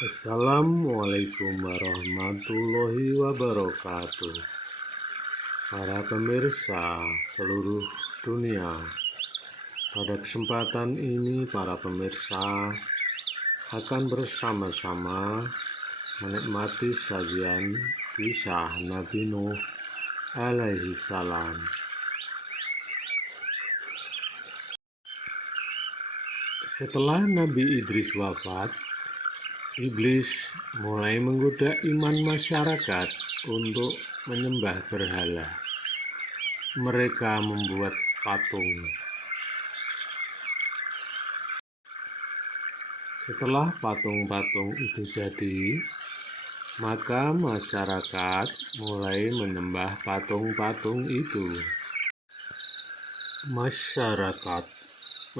Assalamualaikum warahmatullahi wabarakatuh. Para pemirsa seluruh dunia, pada kesempatan ini para pemirsa akan bersama-sama menikmati sajian kisah Nabi Nuh alaihi salam. Setelah Nabi Idris wafat, Iblis mulai menggoda iman masyarakat untuk menyembah berhala. Mereka membuat patung. Setelah patung-patung itu jadi, maka masyarakat mulai menyembah patung-patung itu. Masyarakat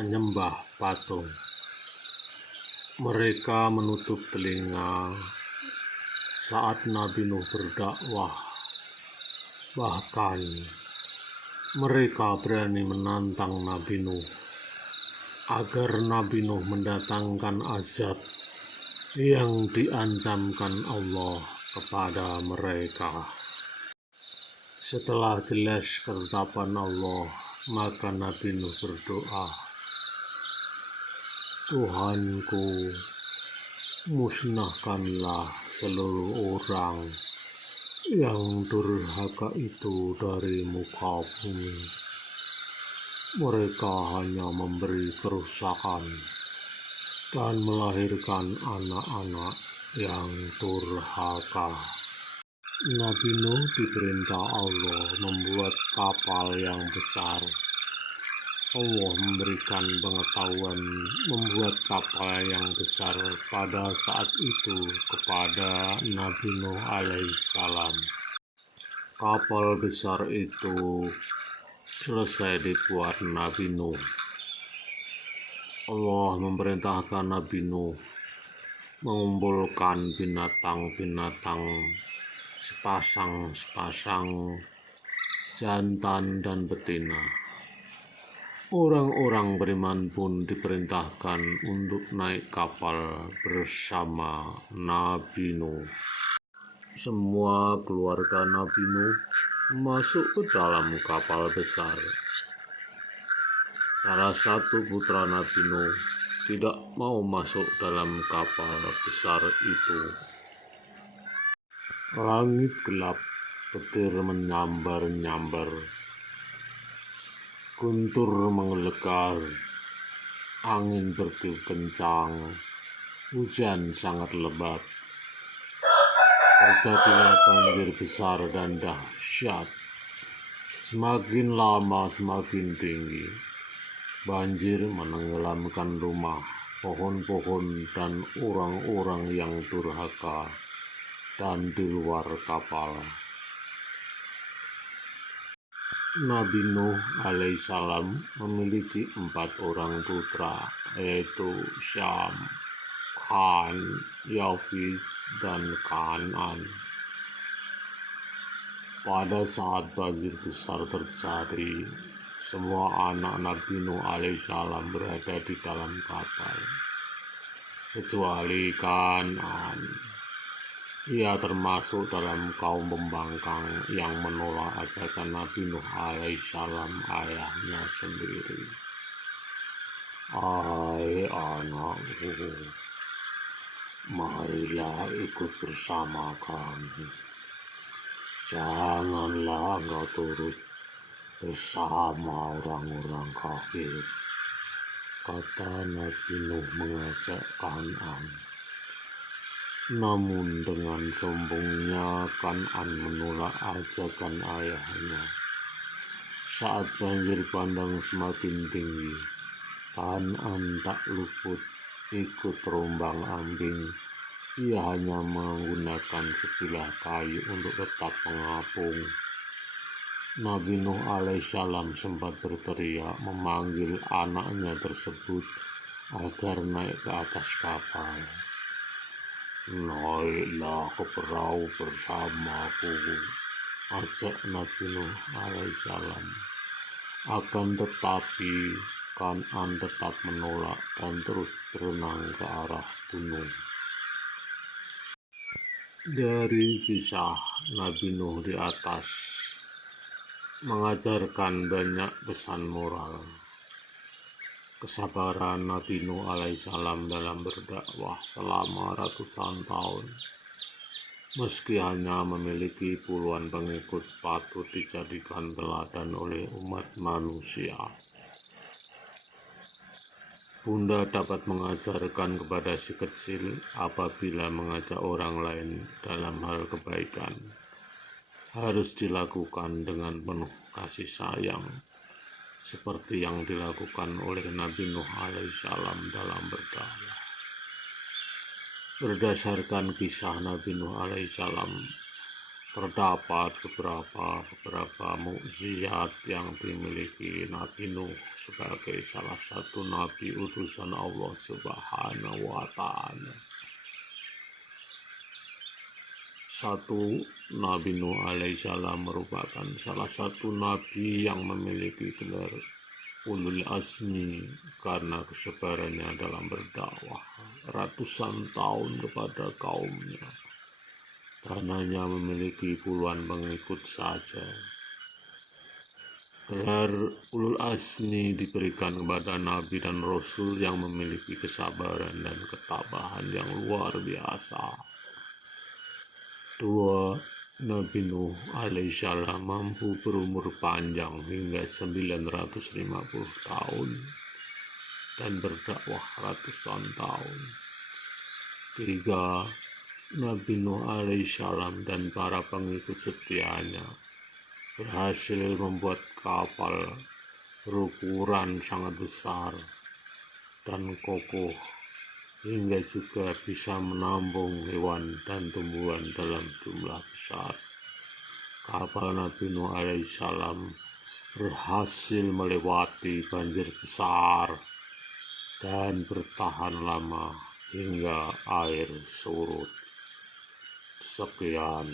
menyembah patung. Mereka menutup telinga saat Nabi Nuh berdakwah. Bahkan mereka berani menantang Nabi Nuh agar Nabi Nuh mendatangkan azab yang diancamkan Allah kepada mereka. Setelah jelas ketetapan Allah, maka Nabi Nuh berdoa, Tuhanku, musnahkanlah seluruh orang yang durhaka itu dari muka bumi. Mereka hanya memberi kerusakan dan melahirkan anak-anak yang durhaka. Nabi Nuh diperintah Allah membuat kapal yang besar. Allah memberikan pengetahuan membuat kapal yang besar pada saat itu kepada Nabi Nuh alaihissalam. Kapal besar itu selesai dibuat Nabi Nuh. Allah memerintahkan Nabi Nuh mengumpulkan binatang-binatang sepasang-sepasang jantan dan betina. Orang-orang beriman pun diperintahkan untuk naik kapal bersama Nabi Nuh. Semua keluarga Nabi Nuh masuk ke dalam kapal besar. Salah satu putra Nabi Nuh tidak mau masuk dalam kapal besar itu. Langit gelap, petir menyambar-nyambar. Guntur menggelegar, angin bertiup kencang, hujan sangat lebat. Terjadilah banjir besar dan dahsyat. Semakin lama semakin tinggi. Banjir menenggelamkan rumah, pohon-pohon, dan orang-orang yang durhaka dan di luar kapal. Nabi Nuh alaihissalam memiliki 4 orang putra, yaitu Syam, Khan, Yafis, dan Kan'an. Pada saat banjir besar terjadi, semua anak Nabi Nuh alaihissalam berada di dalam kapal, kecuali Kan'an. Ia termasuk dalam kaum pembangkang yang menolak ajakan Nabi Nuh alaihissalam, ayahnya sendiri. Hai anakku, marilah ikut bersama kami. Janganlah engkau turut bersama orang-orang kafir, kata Nabi Nuh mengajak Kan'an. Namun dengan sombongnya Kan'an menolak ajakan ayahnya. Saat banjir bandang semakin tinggi, Kan'an tak luput ikut terombang-ambing. Ia hanya menggunakan sebilah kayu untuk tetap mengapung. Nabi Nuh alaihissalam sempat berteriak memanggil anaknya tersebut agar naik ke atas kapal. Naiklah ke perahu bersamaku, ajak Nabi Nuh alaihissalam. Akan tetapi Kan'an tetap menolak dan terus berenang ke arah gunung. Dari kisah Nabi Nuh di atas mengajarkan banyak pesan moral. Kesabaran Nabi Nuh alaihissalam dalam berdakwah selama ratusan tahun. Meski hanya memiliki puluhan pengikut, patut dijadikan teladan oleh umat manusia. Bunda dapat mengajarkan kepada si kecil apabila mengajak orang lain dalam hal kebaikan, harus dilakukan dengan penuh kasih sayang, seperti yang dilakukan oleh Nabi Nuh alaihissalam dalam berdakwah. Berdasarkan kisah Nabi Nuh alaihissalam, terdapat beberapa mukjizat yang dimiliki Nabi Nuh sebagai salah satu nabi utusan Allah Subhanahu wa Ta'ala. 1. Nabi Nuh alaihissalam merupakan salah satu nabi yang memiliki gelar ulul azmi karena kesabarannya dalam berdakwah ratusan tahun kepada kaumnya dan hanya memiliki puluhan pengikut saja. Gelar ulul azmi diberikan kepada nabi dan rasul yang memiliki kesabaran dan ketabahan yang luar biasa. 2. Nabi Nuh alaihissalam mampu berumur panjang hingga 950 tahun dan berdakwah ratusan tahun. 3. Nabi Nuh alaihissalam dan para pengikut setianya berhasil membuat kapal berukuran sangat besar dan kokoh, hingga juga bisa menampung hewan dan tumbuhan dalam jumlah besar. Kapal Nabi Nuh alaihissalam berhasil melewati banjir besar dan bertahan lama hingga air surut. Sekian.